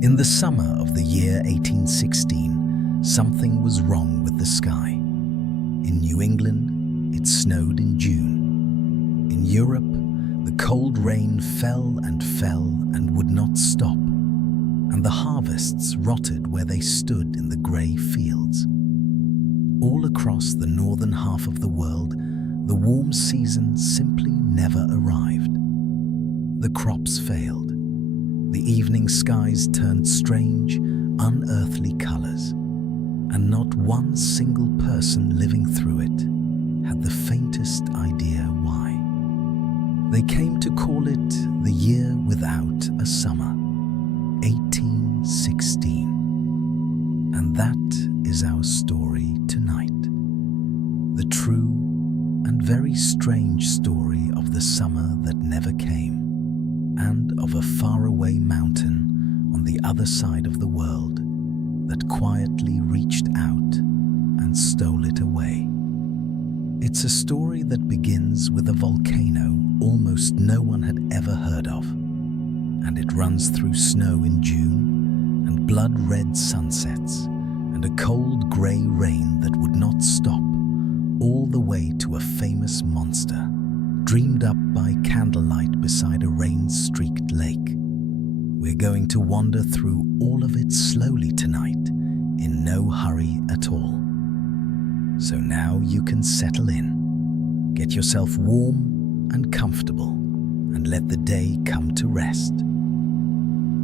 In the summer of the year 1816, something was wrong with the sky. In New England, it snowed in June. In Europe, the cold rain fell and would not stop, and the harvests rotted where they stood in the grey fields. All across the northern half of the world, the warm season simply never arrived. The crops failed. The evening skies turned strange, unearthly colours, and not one single person living through it had the faintest idea why. They came to call it the year without a summer, 1816. And that is our story tonight. The true and very strange story of the summer that never came, and of a faraway mountain on the other side of the world that quietly reached out and stole it away. It's a story that begins with a volcano almost no one had ever heard of, and it runs through snow in June and blood-red sunsets and a cold grey rain that would not stop, all the way to a famous monster dreamed up by candlelight beside a rain-streaked lake. We're going to wander through all of it slowly tonight, in no hurry at all. So now you can settle in, get yourself warm and comfortable, and let the day come to rest.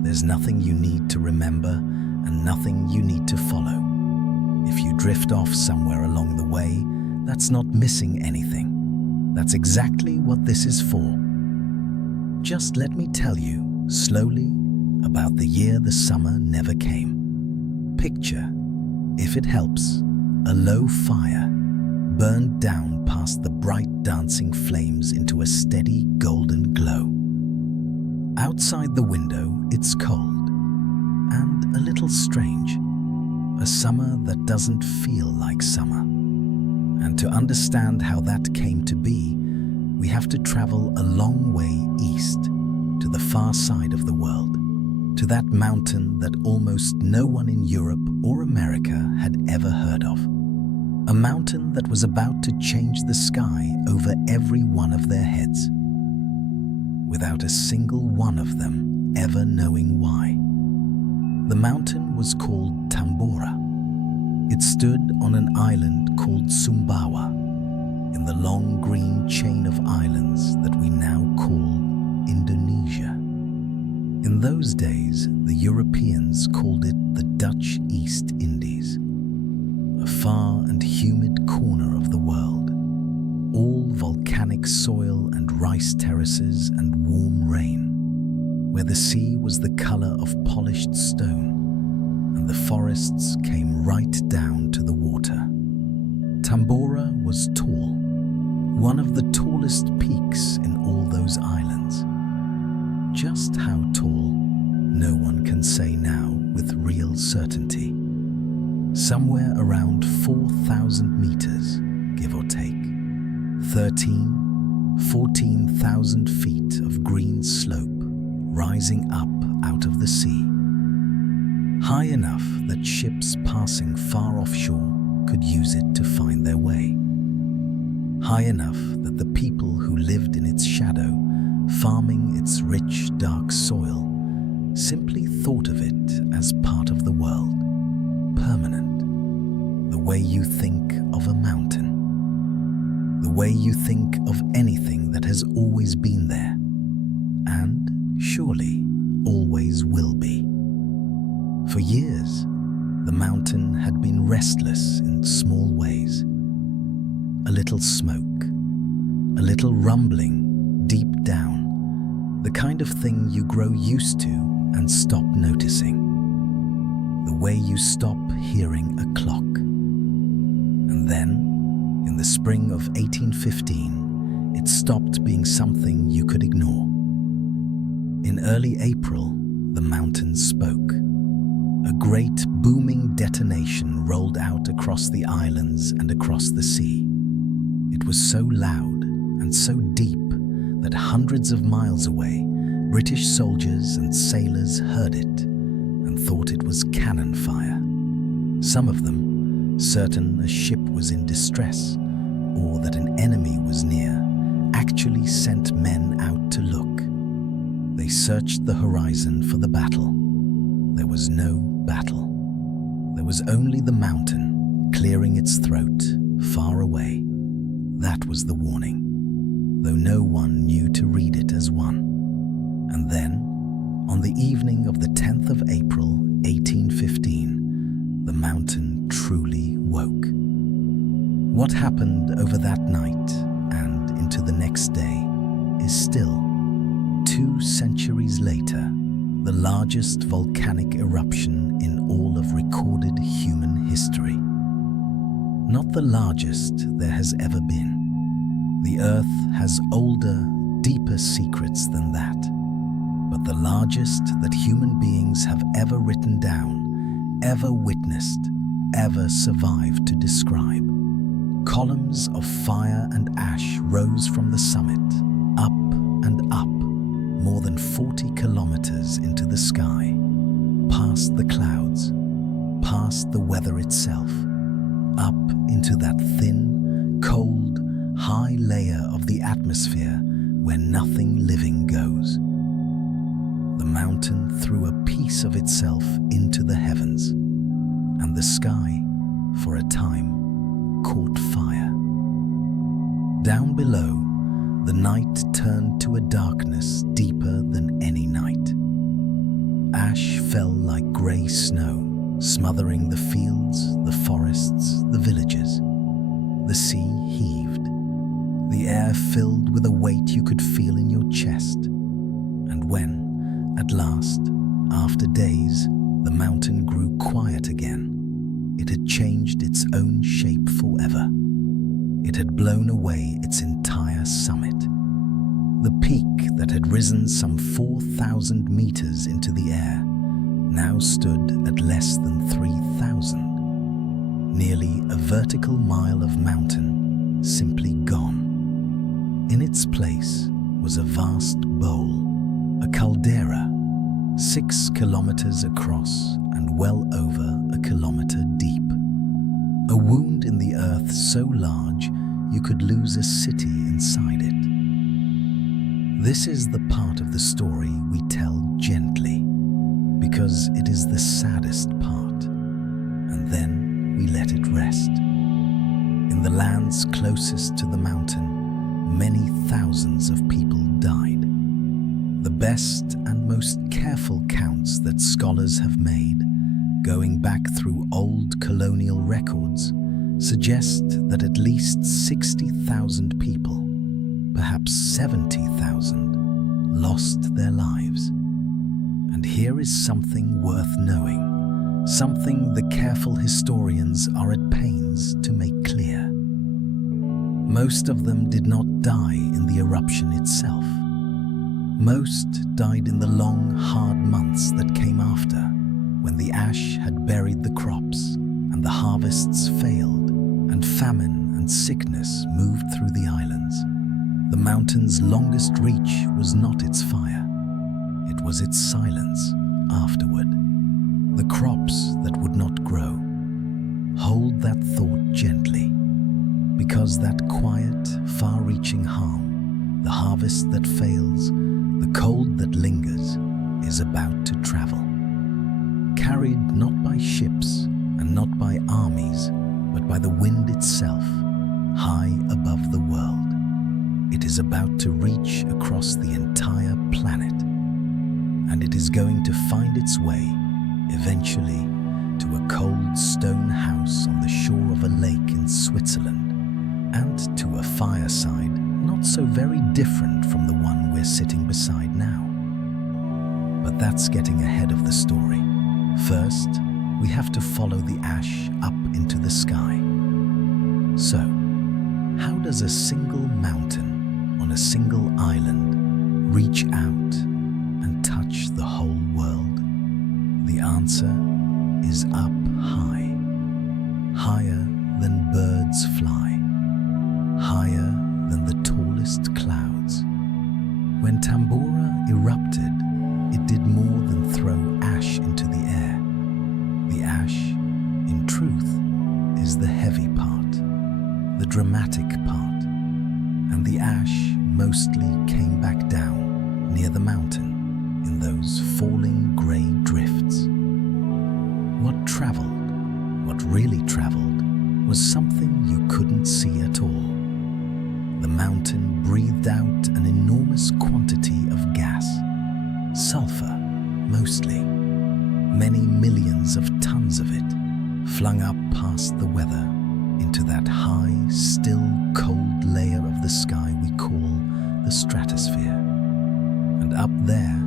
There's nothing you need to remember and nothing you need to follow. If you drift off somewhere along the way, that's not missing anything. That's exactly what this is for. Just let me tell you, slowly, about the year the summer never came. Picture, if it helps, a low fire burned down past the bright dancing flames into a steady golden glow. Outside the window, it's cold and a little strange. A summer that doesn't feel like summer. And to understand how that came to be, we have to travel a long way east, to the far side of the world, to that mountain that almost no one in Europe or America had ever heard of. A mountain that was about to change the sky over every one of their heads, without a single one of them ever knowing why. The mountain was called Tambora. It stood on an island called Sumbawa, in the long green chain of islands that we now call Indonesia. In those days, the Europeans called it the Dutch East Indies, a far and humid corner of the world, all volcanic soil and rice terraces and warm rain, where the sea was the color of polished stone, and the forests came right down to the water. Tambora was tall, one of the tallest peaks in all those islands. Just how tall, no one can say now with real certainty. Somewhere around 4,000 meters, give or take. 14,000 feet of green slope rising up out of the sea. High enough that ships passing far offshore could use it to find their way. High enough that the people who lived in its shadow, farming its rich, dark soil, simply thought of it as part of the world, permanent, the way you think of a mountain, the way you think of anything that has always been there, and surely always will be. For years, the mountain had been restless in small ways. A little smoke, a little rumbling deep down, the kind of thing you grow used to and stop noticing. The way you stop hearing a clock. And then, in the spring of 1815, it stopped being something you could ignore. In early April, the mountain spoke. A great booming detonation rolled out across the islands and across the sea. It was so loud and so deep that hundreds of miles away, British soldiers and sailors heard it, and and thought it was cannon fire. Some of them, certain a ship was in distress or that an enemy was near, actually sent men out to look. They searched the horizon for the battle. There was no battle. There was only the mountain clearing its throat far away. That was the warning, though no one knew to read it as one. And then, on the evening of the 10th of April, 1815, the mountain truly woke. What happened over that night and into the next day is still, 2 centuries later, the largest volcanic eruption in all of recorded human history. Not the largest there has ever been. The Earth has older, deeper secrets than that. But the largest that human beings have ever written down, ever witnessed, ever survived to describe. Columns of fire and ash rose from the summit, up and up, more than 40 kilometers into the sky, past the clouds, past the weather itself, up into that thin, cold, high layer of the atmosphere where nothing living goes. The mountain threw a piece of itself into the heavens, and the sky, for a time, caught fire. Down below, the night turned to a darkness deeper than any night. Ash fell like grey snow, smothering the fields, the forests, the villages. The sea heaved. The air filled with a weight you could feel in your chest. And when, at last, after days, the mountain grew quiet again, it had changed its own shape forever. It had blown away its entire summit. The peak that had risen some 4,000 meters into the air now stood at less than 3,000. Nearly a vertical mile of mountain simply gone. In its place was a vast bowl, a caldera, 6 kilometers across and well over a kilometer deep. A wound in the earth so large you could lose a city inside it. This is the part of the story we tell gently, because it is the saddest part, and then we let it rest. In the lands closest to the mountain, many thousands of people died. The best and most careful counts that scholars have made, going back through old colonial records, suggest that at least 60,000 people, perhaps 70,000, lost their lives. And here is something worth knowing, something the careful historians are at pains to make clear. Most of them did not die in the eruption itself. Most died in the long, hard months that came after, when the ash had buried the crops and the harvests failed, and famine and sickness moved through the islands. The mountain's longest reach was not its fire. It was its silence afterward. The crops that would not grow. Hold that thought gently, because that quiet, far-reaching harm, the harvest that fails, the cold that lingers, is about to travel. Carried not by ships and not by armies, but by the wind itself, high above the world. It is about to reach across the entire planet, and it is going to find its way, eventually, to a cold stone house on the shore of a lake in Switzerland, and to a fireside not so very different from the one we're sitting beside now. But that's getting ahead of the story. First, we have to follow the ash up into the sky. So, how does a single mountain on a single island reach out and touch the whole world? The answer is up high, higher than birds fly, higher than the tallest clouds. When Tambora erupted, it did more than throw ash into the air. dramatic part, and the ash mostly came back down near the mountain in those falling grey drifts. What really travelled, was something you couldn't see at all. The mountain breathed out an enormous quantity of gas, sulfur mostly, many millions of tons of it, flung up past the weather into that high, still, cold layer of the sky we call the stratosphere. And up there,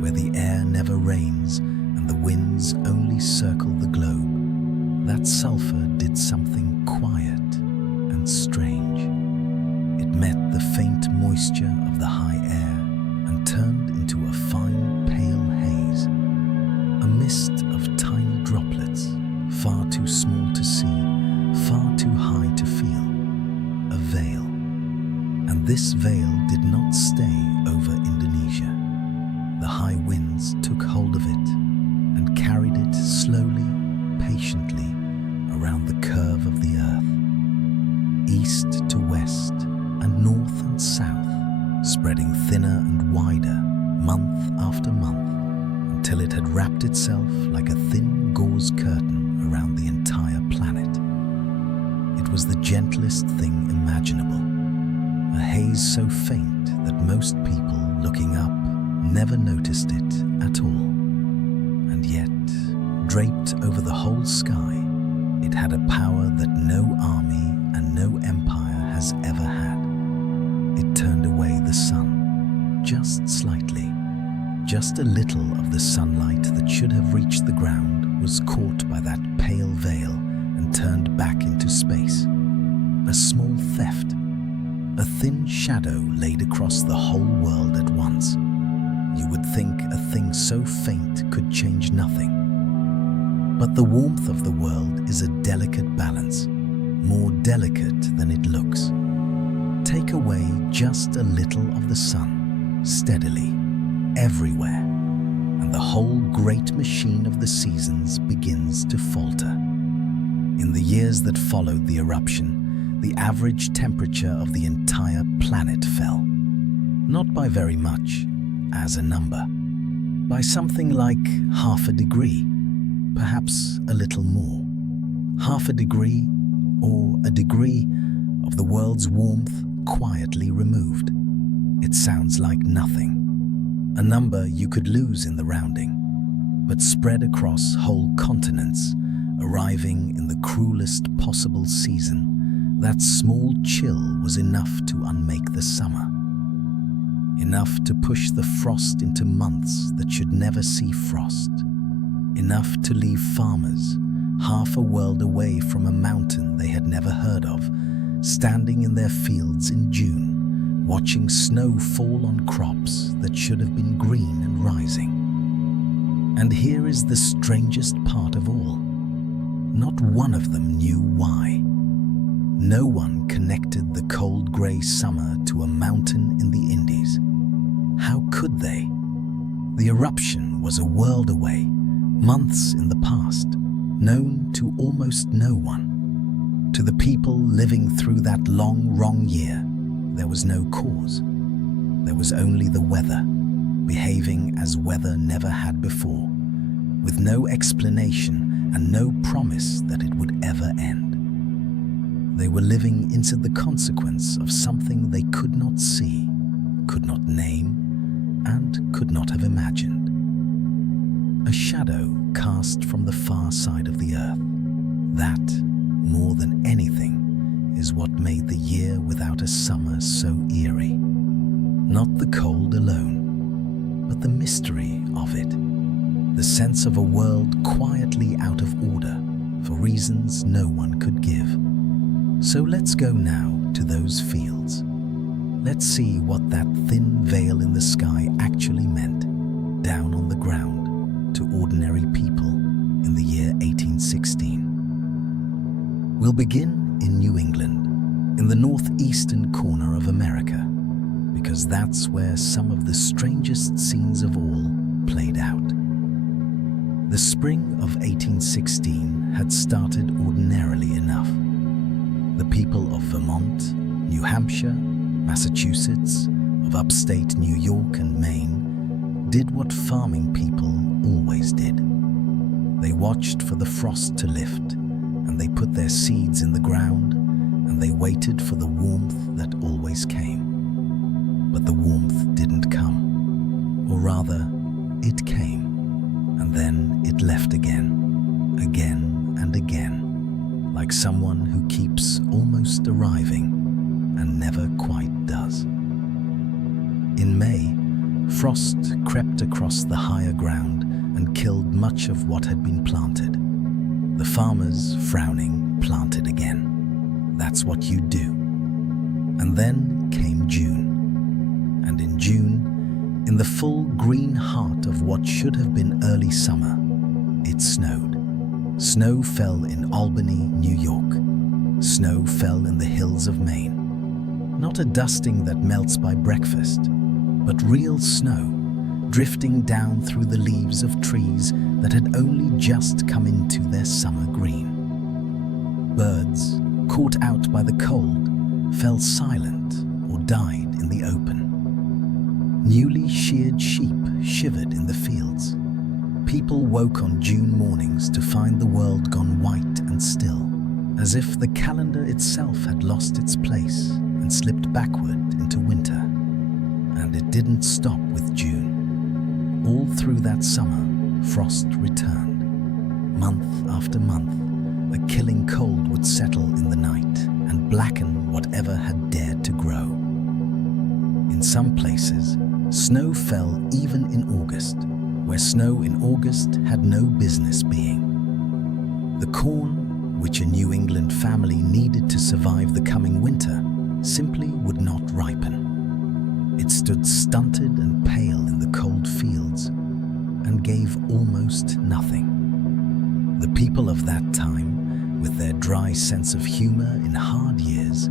where the air never rains and the winds only circle the globe, that sulfur did something quiet and strange. It met the faint moisture of the high air and turned into a fine, pale haze, a mist of tiny droplets, far too small to see, far too high to feel, a veil. And this veil did not stay over Indonesia. The high winds took hold of it and carried it slowly, patiently, around the curve of the earth, east to west and north and south, spreading thinner and wider month after month, until it had wrapped itself like a thin gauze curtain around the entire planet. It was the gentlest thing imaginable, a haze so faint that most people looking up never noticed it at all. And yet, draped over the whole sky, it had a power that no army and no empire has ever had. It turned away the sun, just slightly. Just a little of the sunlight that should have reached the ground was caught by that pale veil and turned back into space. A small theft, a thin shadow laid across the whole world at once. You would think a thing so faint could change nothing. But the warmth of the world is a delicate balance, more delicate than it looks. Take away just a little of the sun, steadily, everywhere, and the whole great machine of the seasons begins to falter. In the years that followed the eruption, the average temperature of the entire planet fell. Not by very much, as a number, by something like 0.5 degree, perhaps a little more. 0.5 degree, or a degree, of the world's warmth quietly removed. It sounds like nothing, a number you could lose in the rounding, but spread across whole continents, arriving in the cruelest possible season, that small chill was enough to unmake the summer. Enough to push the frost into months that should never see frost. Enough to leave farmers, half a world away from a mountain they had never heard of, standing in their fields in June, watching snow fall on crops that should have been green and rising. And here is the strangest part of all. Not one of them knew why. No one connected the cold grey summer to a mountain in the Indies. How could they? The eruption was a world away, months in the past, known to almost no one. To the people living through that long, wrong year, there was no cause. There was only the weather, behaving as weather never had before, with no explanation and no promise that it would ever end. They were living into the consequence of something they could not see, could not name, and could not have imagined. A shadow cast from the far side of the earth. That, more than anything, is what made the year without a summer so eerie. Not the cold alone, but the mystery of it. The sense of a world quietly out of order for reasons no one could give. So let's go now to those fields. Let's see what that thin veil in the sky actually meant down on the ground to ordinary people in the year 1816. We'll begin in New England, in the northeastern corner of America, because that's where some of the strangest scenes of all played out. The spring of 1816 had started ordinarily enough. The people of Vermont, New Hampshire, Massachusetts, of upstate New York and Maine did what farming people always did. They watched for the frost to lift, and they put their seeds in the ground, and they waited for the warmth that always came. But the warmth didn't come, or rather, it came, and then it left again and again, like someone who keeps almost arriving and never quite does. In May, frost crept across the higher ground and killed much of what had been planted. The farmers, frowning, planted again. That's what you do. And then came June. And in June, in the full green heart of what should have been early summer, it snowed. Snow fell in Albany, New York. Snow fell in the hills of Maine. Not a dusting that melts by breakfast, but real snow, drifting down through the leaves of trees that had only just come into their summer green. Birds, caught out by the cold, fell silent or died in the open. Newly sheared sheep shivered in the fields. People woke on June mornings to find the world gone white and still, as if the calendar itself had lost its place and slipped backward into winter. And it didn't stop with June. All through that summer, frost returned. Month after month, a killing cold would settle in the night and blacken whatever had dared to grow. In some places, snow fell even in August, where snow in August had no business being. The corn, which a New England family needed to survive the coming winter, simply would not ripen. It stood stunted and pale in the cold fields and gave almost nothing. The people of that time, with their dry sense of humor in hard years,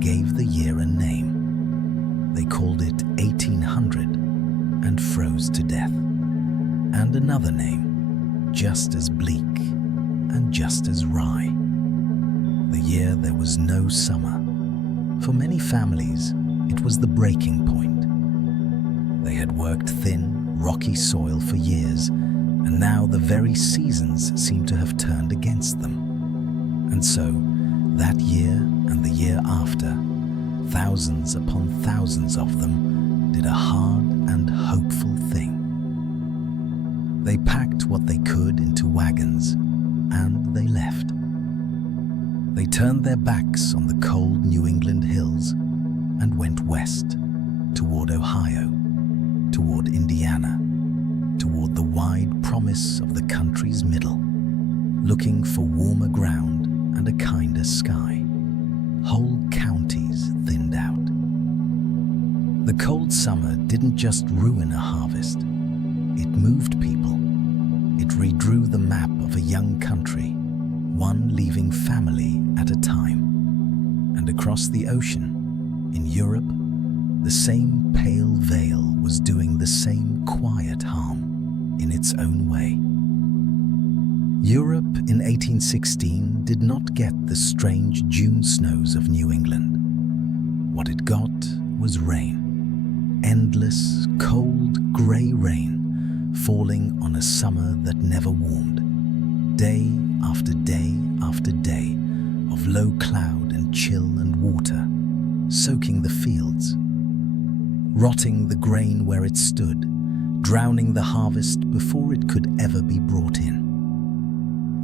gave the year a name. They called it 1800 and froze to death. And another name, just as bleak and just as wry. The year there was no summer. For many families, it was the breaking point. They had worked thin, rocky soil for years, and now the very seasons seemed to have turned against them. And so, that year and the year after, thousands upon thousands of them did a hard and hopeful thing. They packed what they could into wagons, and they left. They turned their backs on the cold New England hills and went west, toward Ohio, toward Indiana, toward the wide promise of the country's middle, looking for warmer ground and a kinder sky. Whole counties thinned out. The cold summer didn't just ruin a harvest, it moved people. It redrew the map of a young country, one leaving family at a time. And across the ocean, in Europe, the same pale veil was doing the same quiet harm in its own way. Europe in 1816 did not get the strange June snows of New England. What it got was rain. Endless, cold, grey rain falling on a summer that never warmed. Day after day after day of low cloud and chill and water, soaking the fields, rotting the grain where it stood, drowning the harvest before it could ever be brought in.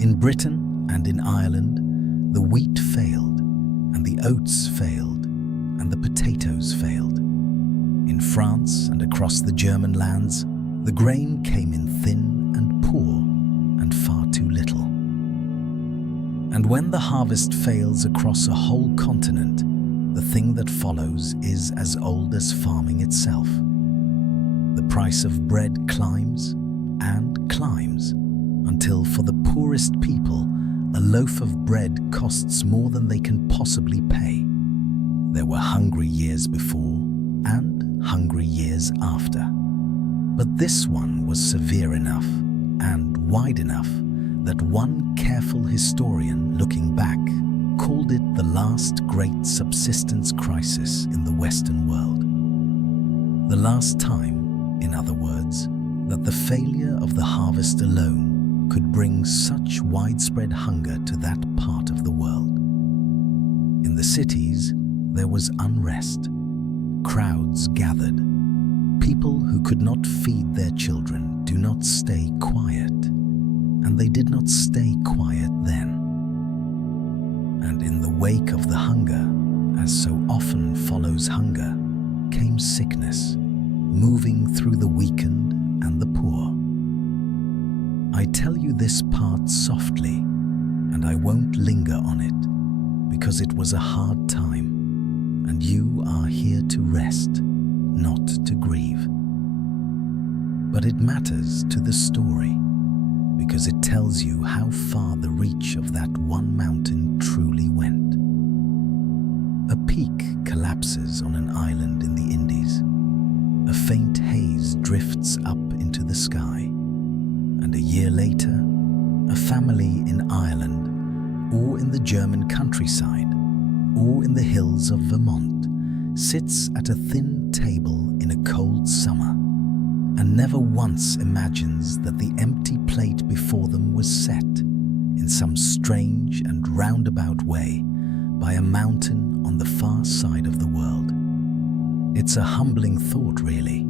In Britain and in Ireland, the wheat failed, and the oats failed, and the potatoes failed. In France and across the German lands, the grain came in thin and poor and far too little. And when the harvest fails across a whole continent, the thing that follows is as old as farming itself. The price of bread climbs and climbs until for the poorest people, a loaf of bread costs more than they can possibly pay. There were hungry years before and hungry years after. But this one was severe enough and wide enough that one careful historian looking back called it the last great subsistence crisis in the Western world. The last time, in other words, that the failure of the harvest alone could bring such widespread hunger to that part of the world. In the cities, there was unrest. Crowds gathered. People who could not feed their children do not stay quiet, and they did not stay quiet then. And in the wake of the hunger, as so often follows hunger, came sickness, moving through the weakened and the poor. I tell you this part softly, and I won't linger on it, because it was a hard time, and you are here to rest, not to grieve. But it matters to the story, because it tells you how far the reach of that one mountain truly went. A peak collapses on an island in the Indies. A faint haze drifts up into the sky, and a year later, a family in Ireland, or in the German countryside, or in the hills of Vermont, sits at a thin table in a cold summer, and never once imagines that the empty plate before them was set, in some strange and roundabout way, by a mountain on the far side of the world. It's a humbling thought, really,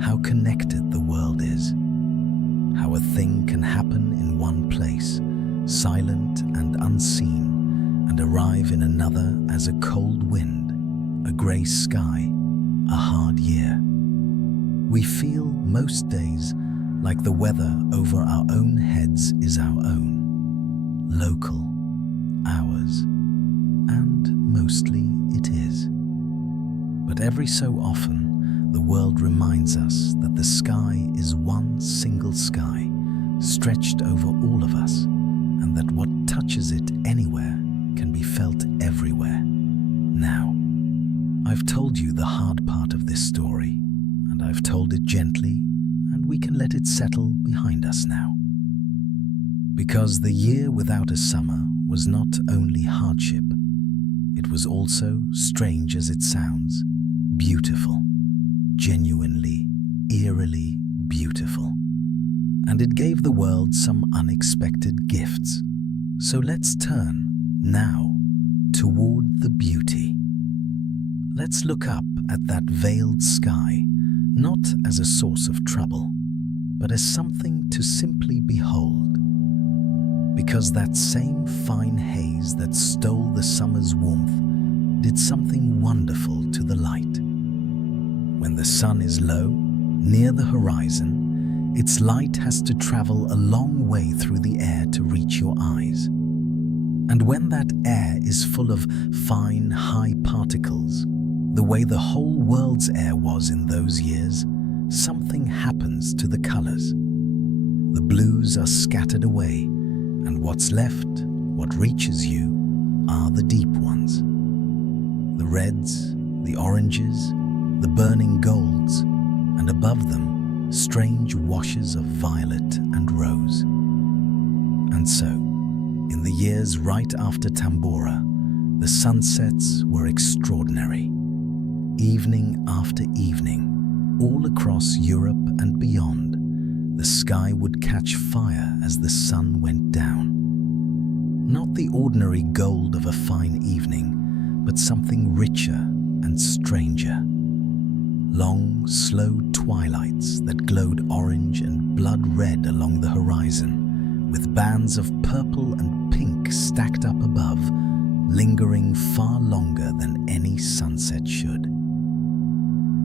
how connected the world is, how a thing can happen in one place, silent and unseen, and arrive in another as a cold wind, a grey sky, a hard year. We feel most days like the weather over our own heads is our own, local, ours, and mostly it is. But every so often, the world reminds us that the sky is one single sky, stretched over all of us, and that what touches it anywhere can be felt everywhere. Now, I've told you the hard part of this story, and I've told it gently, and we can let it settle behind us now. Because the year without a summer was not only hardship, it was also, strange as it sounds, beautiful, genuinely, eerily beautiful. And it gave the world some unexpected gifts. So let's turn, now, toward the beauty. Let's look up at that veiled sky, not as a source of trouble, but as something to simply behold. Because that same fine haze that stole the summer's warmth did something wonderful to the light. When the sun is low, near the horizon, its light has to travel a long way through the air to reach your eyes. And when that air is full of fine, high particles, the way the whole world's air was in those years, something happens to the colors. The blues are scattered away, and what's left, what reaches you, are the deep ones. The reds, the oranges, the burning golds, and above them, strange washes of violet and rose. And so, in the years right after Tambora, the sunsets were extraordinary. Evening after evening, all across Europe and beyond, the sky would catch fire as the sun went down. Not the ordinary gold of a fine evening, but something richer and stranger. Long, slow twilights that glowed orange and blood red along the horizon, with bands of purple and pink stacked up above, lingering far longer than any sunset should.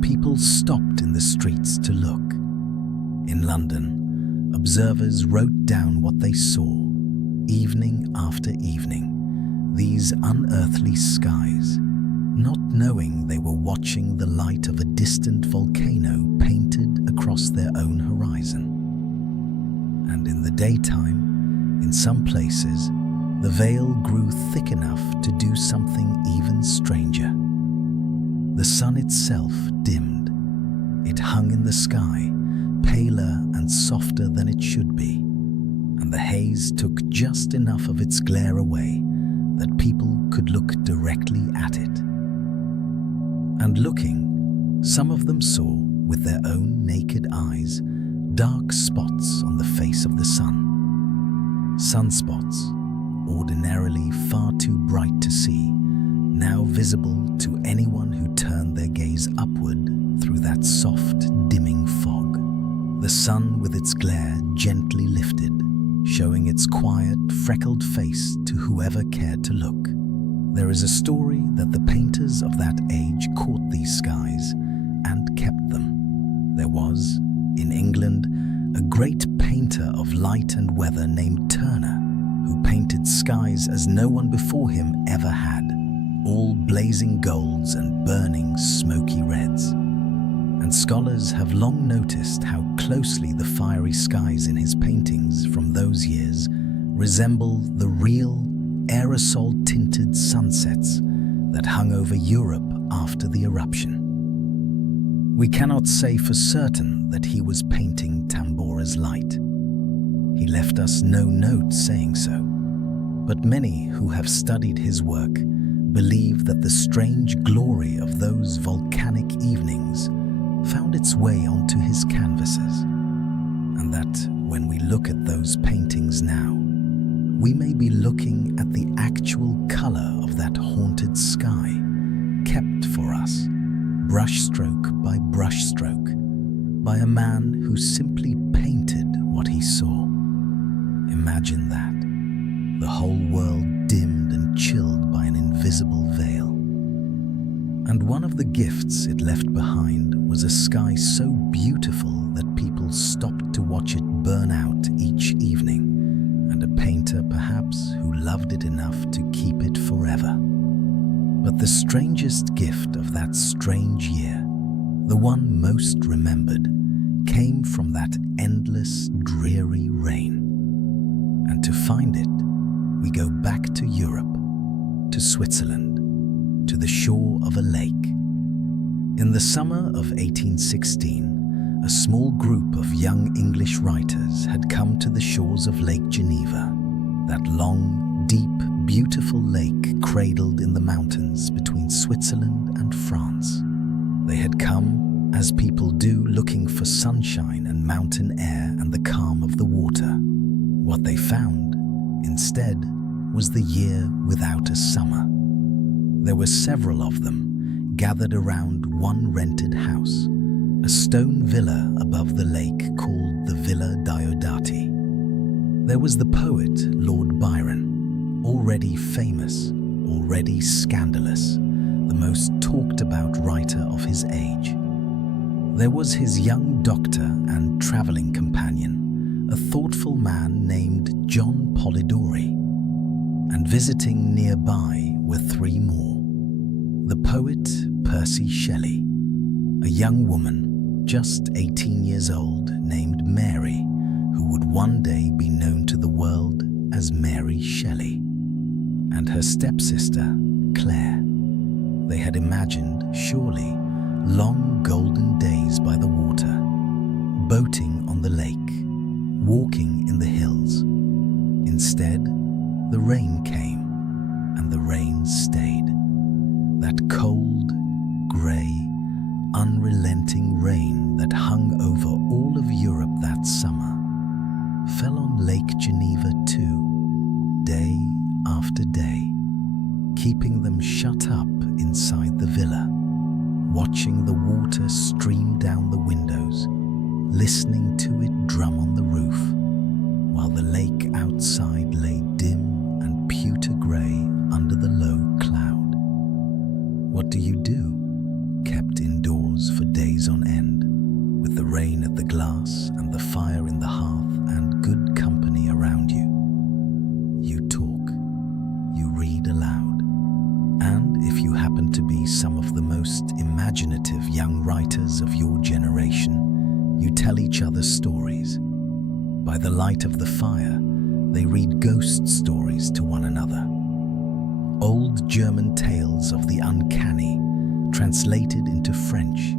People stopped in the streets to look. In London, observers wrote down what they saw, evening after evening, these unearthly skies, not knowing they were watching the light of a distant volcano painted across their own horizon. And in the daytime, in some places, the veil grew thick enough to do something even stranger. The sun itself dimmed. It hung in the sky, paler and softer than it should be, and the haze took just enough of its glare away that people could look directly at it. And looking, some of them saw with their own naked eyes dark spots on the face of the sun. Sunspots, ordinarily far too bright to see, now visible to anyone who turned their gaze upward through that soft, dimming fog. The sun with its glare gently lifted, showing its quiet, freckled face to whoever cared to look. There is a story that the painters of that age caught these skies and kept them. There was, in England, a great painter of light and weather named Turner, who painted skies as no one before him ever had, all blazing golds and burning smoky reds. And scholars have long noticed how closely the fiery skies in his paintings from those years resemble the real aerosol-tinted sunsets that hung over Europe after the eruption. We cannot say for certain that he was painting Tambora's light. He left us no note saying so, but many who have studied his work believe that the strange glory of those volcanic evenings found its way onto his canvases, and that when we look at those paintings now, we may be looking at the actual color of that haunted sky, kept for us, brushstroke by brushstroke, by a man who simply painted what he saw. Imagine that, the whole world dimmed and chilled by an invisible veil. And one of the gifts it left behind was a sky so beautiful that people stopped to watch it burn out each evening, and a painter perhaps who loved it enough to keep it forever. But the strangest gift of that strange year, the one most remembered, came from that endless, dreary rain. And to find it, we go back to Europe, to Switzerland, to the shore of a lake. In the summer of 1816, a small group of young English writers had come to the shores of Lake Geneva, that long, deep, beautiful lake cradled in the mountains between Switzerland and France. They had come, as people do, looking for sunshine and mountain air and the calm of the water. What they found, instead, was the year without a summer. There were several of them, gathered around one rented house, a stone villa above the lake called the Villa Diodati. There was the poet Lord Byron, already famous, already scandalous, the most talked about writer of his age. There was his young doctor and traveling companion, a thoughtful man named John Polidori, and visiting nearby were three more. The poet Percy Shelley, a young woman, just 18 years old, named Mary, who would one day be known to the world as Mary Shelley, and her stepsister, Claire. They had imagined, surely, long golden days by the water, boating on the lake, walking in the hills. Instead, the rain came, and the rain stayed. That cold, grey, unrelenting rain that hung over all of Europe that summer fell on Lake Geneva too, day after day, keeping them shut up inside the villa, watching the water stream down the windows, listening to it drum on the roof, while the lake outside lay dim and pewter grey under the low cloud. What do you do, kept indoors for days on end, with the rain at the glass and the fire in the hearth and good company around you? You talk, you read aloud, and if you happen to be some of the most imaginative young writers of your generation, you tell each other stories. By the light of the fire, they read ghost stories to one another. Old German tales of the uncanny, translated into French,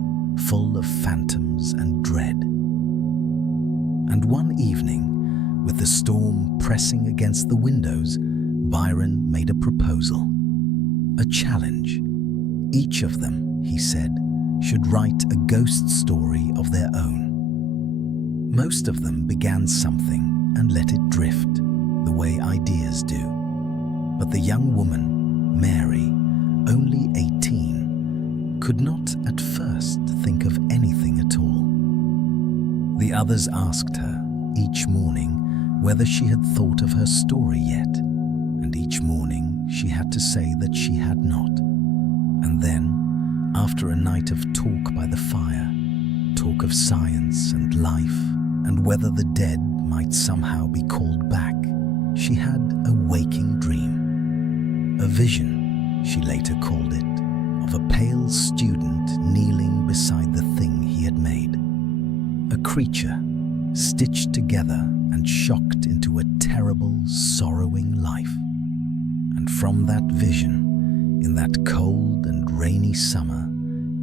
full of phantoms and dread. And one evening, with the storm pressing against the windows, Byron made a proposal, a challenge. Each of them, he said, should write a ghost story of their own. Most of them began something and let it drift, the way ideas do. But the young woman, Mary, only 18, could not at first think of anything at all. The others asked her each morning whether she had thought of her story yet, and each morning she had to say that she had not. And then, after a night of talk by the fire, talk of science and life, and whether the dead might somehow be called back, she had a waking dream. A vision, she later called it, of a pale student kneeling beside the thing he had made. A creature, stitched together and shocked into a terrible, sorrowing life. And from that vision, in that cold and rainy summer,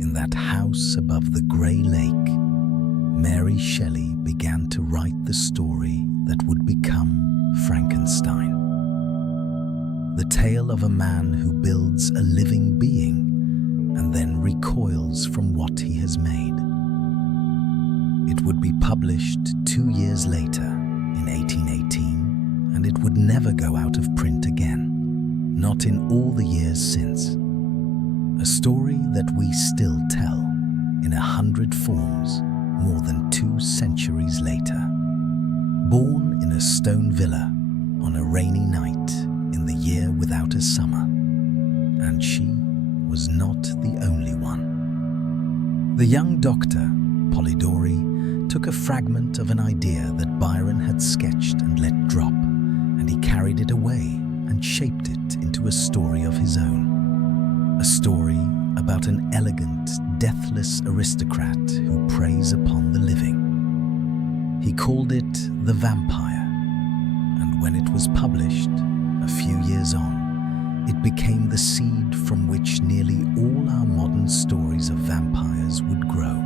in that house above the grey lake, Mary Shelley began to write the story that would become Frankenstein. The tale of a man who builds a living being and then recoils from what he has made. It would be published 2 years later, in 1818, and it would never go out of print again, not in all the years since. A story that we still tell, in 100 forms, more than 2 centuries later. Born in a stone villa on a rainy night in the year without a summer, and she was not the only one. The young doctor, Polidori, took a fragment of an idea that Byron had sketched and let drop, and he carried it away and shaped it into a story of his own. A story about an elegant, deathless aristocrat who preys upon the living. He called it The Vampire, and when it was published, a few years on, it became the seed from which nearly all our modern stories of vampires would grow.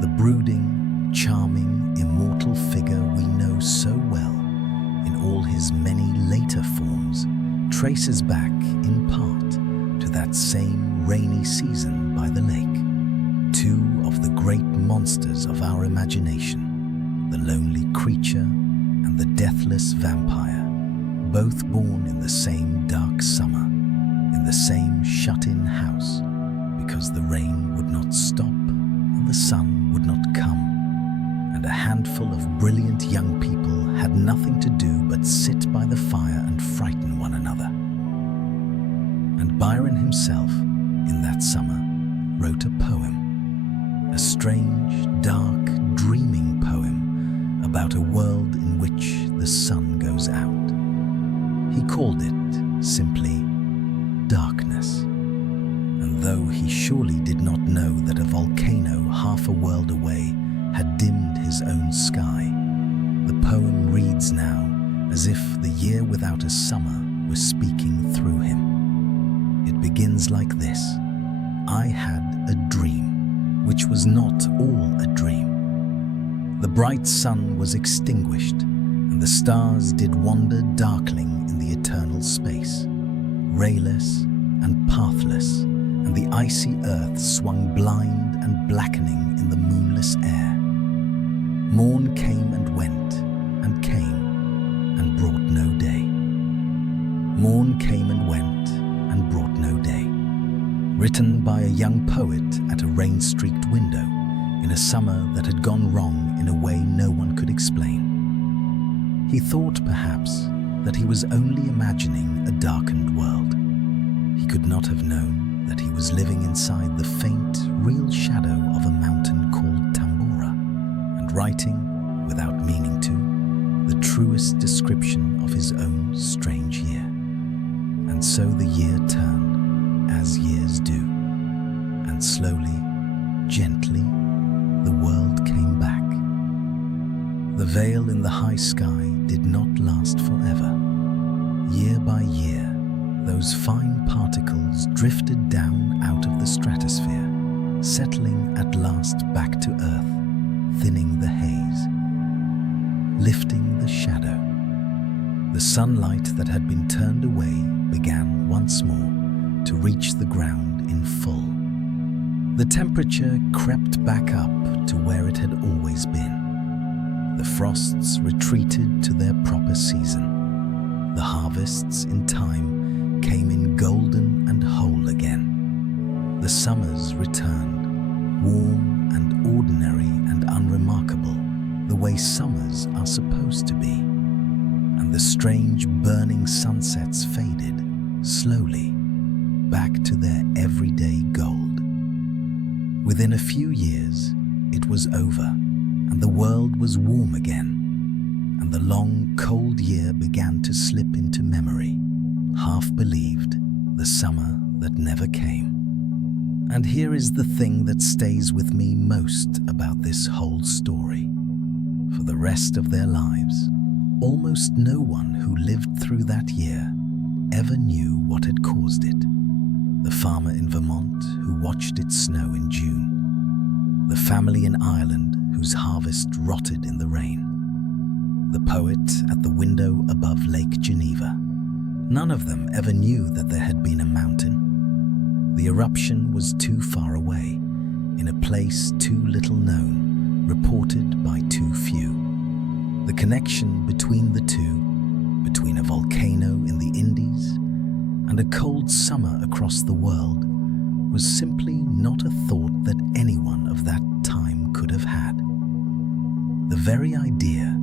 The brooding, charming, immortal figure we know so well, in all his many later forms, traces back, in part, to that same rainy season by the lake. 2 of the great monsters of our imagination, the lonely creature and the deathless vampire, both born in the same dark summer, in the same shut-in house, because the rain would not stop and the sun would not come, and a handful of brilliant young people had nothing to do but sit by the fire and frighten one another. And Byron himself, in that summer, wrote a poem, a strange, dark, dreaming poem about a world in which the sun goes out. He called it, simply, Darkness. And though he surely did not know that a volcano half a world away had dimmed his own sky, the poem reads now as if the year without a summer was speaking through him. It begins like this: I had a dream, which was not all a dream. The bright sun was extinguished, and the stars did wander darkling in the eternal space, rayless and pathless, and the icy earth swung blind and blackening in the moonless air. Morn came and went, and came, and brought no day. Morn came and went, and brought no day. Written by a young poet at a rain-streaked window, in a summer that had gone wrong in a way no one could explain. He thought, perhaps, that he was only imagining a darkened world. He could not have known that he was living inside the faint, real shadow of a mountain called Tambora, and writing, without meaning to, the truest description of his own strange year. And so the year turned, as years do, and slowly, gently, the world came back. The veil in the high sky did not last forever. Year by year, those fine particles drifted down out of the stratosphere, settling at last back to Earth, thinning the haze, lifting the shadow. The sunlight that had been turned away began once more to reach the ground in full. The temperature crept back up to where it had always been. The frosts retreated to their proper season. The harvests in time came in golden and whole again. The summers returned, warm and ordinary and unremarkable, the way summers are supposed to be. And the strange burning sunsets faded, slowly, back to their everyday gold. Within a few years, it was over, and the world was warm again, and the long, cold year began to slip into memory, half-believed, the summer that never came. And here is the thing that stays with me most about this whole story. For the rest of their lives, almost no one who lived through that year ever knew what had caused it. The farmer in Vermont who watched it snow in June. The family in Ireland whose harvest rotted in the rain. The poet at the window above Lake Geneva. None of them ever knew that there had been a mountain. The eruption was too far away, in a place too little known, reported by too few. The connection between the two, between a volcano in the Indies and a cold summer across the world, was simply not a thought that anyone of that time could have had. The very idea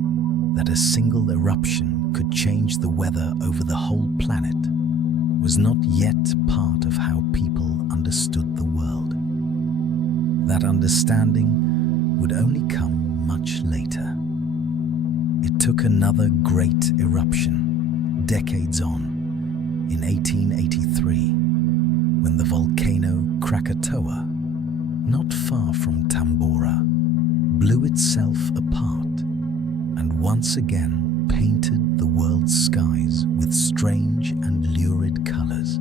that a single eruption could change the weather over the whole planet was not yet part of how people understood the world. That understanding would only come much later. It took another great eruption, decades on, in 1883, when the volcano Krakatoa, not far from Tambora, blew itself apart and once again painted the world's skies with strange and lurid colors.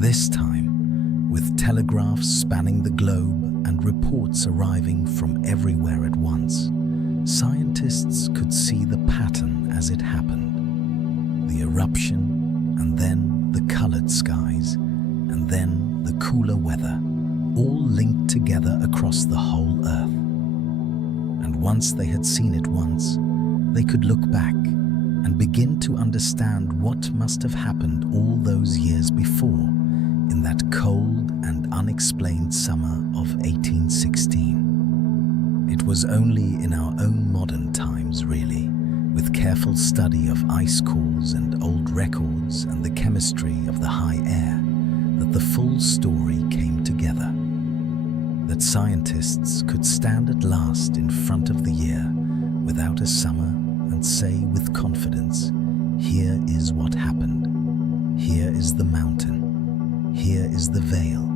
This time, with telegraphs spanning the globe and reports arriving from everywhere at once, scientists could see the pattern as it happened. The eruption, and then the colored skies, and then the cooler weather, all linked together across the whole Earth. And once they had seen it once, they could look back and begin to understand what must have happened all those years before, in that cold and unexplained summer of 1816. It was only in our own modern times, really, with careful study of ice cores and old records and the chemistry of the high air, that the full story came together. That scientists could stand at last in front of the year without a summer and say with confidence, here is what happened. Here is the mountain. Here is the veil.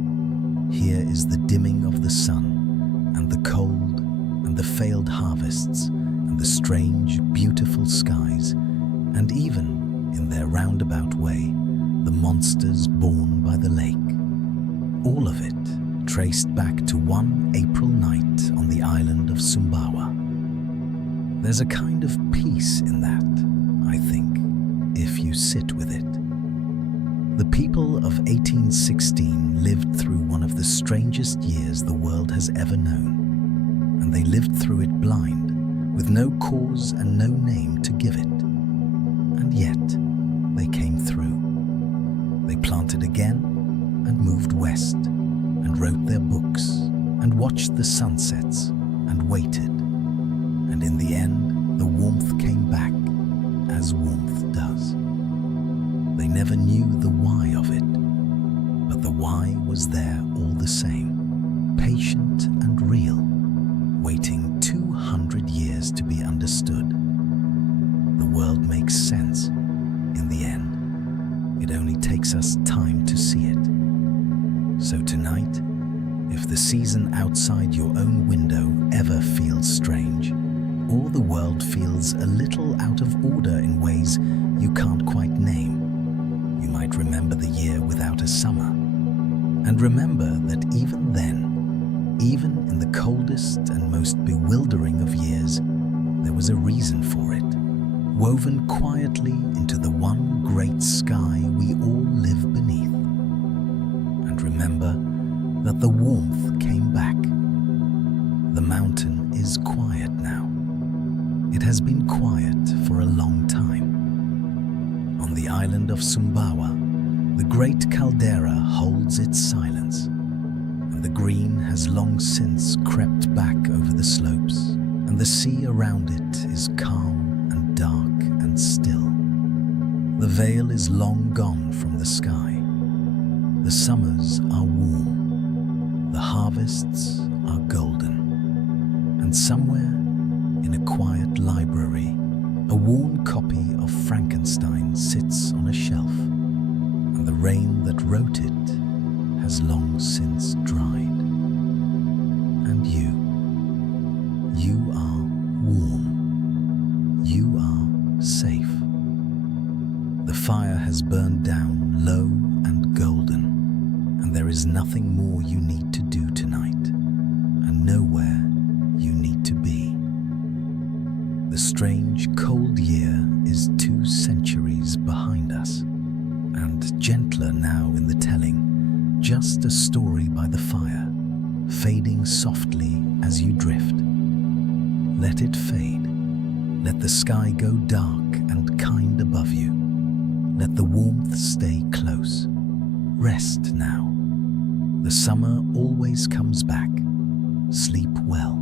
Here is the dimming of the sun and the cold and the failed harvests and the strange, beautiful skies, and even, in their roundabout way, the monsters born by the lake. All of it traced back to one April night on the island of Sumbawa. There's a kind of peace in that, I think, if you sit with it. The people of 1816 lived through one of the strangest years the world has ever known, and they lived through it blind, with no cause and no name to give it. And yet, they came through. They planted again and moved west, and wrote their books, and watched the sunsets, and waited. And in the end, the warmth came back, as warmth does. They never knew the why of it, but the why was there all the same, patient and real, waiting 200 years to be understood. The world makes sense in the end. It only takes us time to see it. So tonight, if the season outside your own window ever feels strange, or the world feels a little out of order in ways you can't quite name, you might remember the year without a summer. And remember that even then, even in the coldest and most bewildering of years, there was a reason for it. woven quietly into the one great sky we all live beneath. And remember that the warmth came back. The mountain is quiet now. It has been quiet for a long time. On the island of Sumbawa, the great caldera holds its silence, and the green has long since crept back over the slopes, and the sea around it is calm and dark and still. The veil is long gone from the sky. The summers are warm. The harvests are golden. And somewhere in a quiet library, a worn copy of Frankenstein sits on a shelf, and the rain that wrote it has long since dried. And you are warm. You are safe. The fire has burned down low and golden, and there is nothing more you need to do tonight, and nowhere you need to be. The strange cold year is 2 centuries behind us, and gentler now in the telling, just a story by the fire, fading softly as you drift. Let it fade. Let the sky go dark and kind above you. Let the warmth stay close. Rest now. The summer always comes back. Sleep well.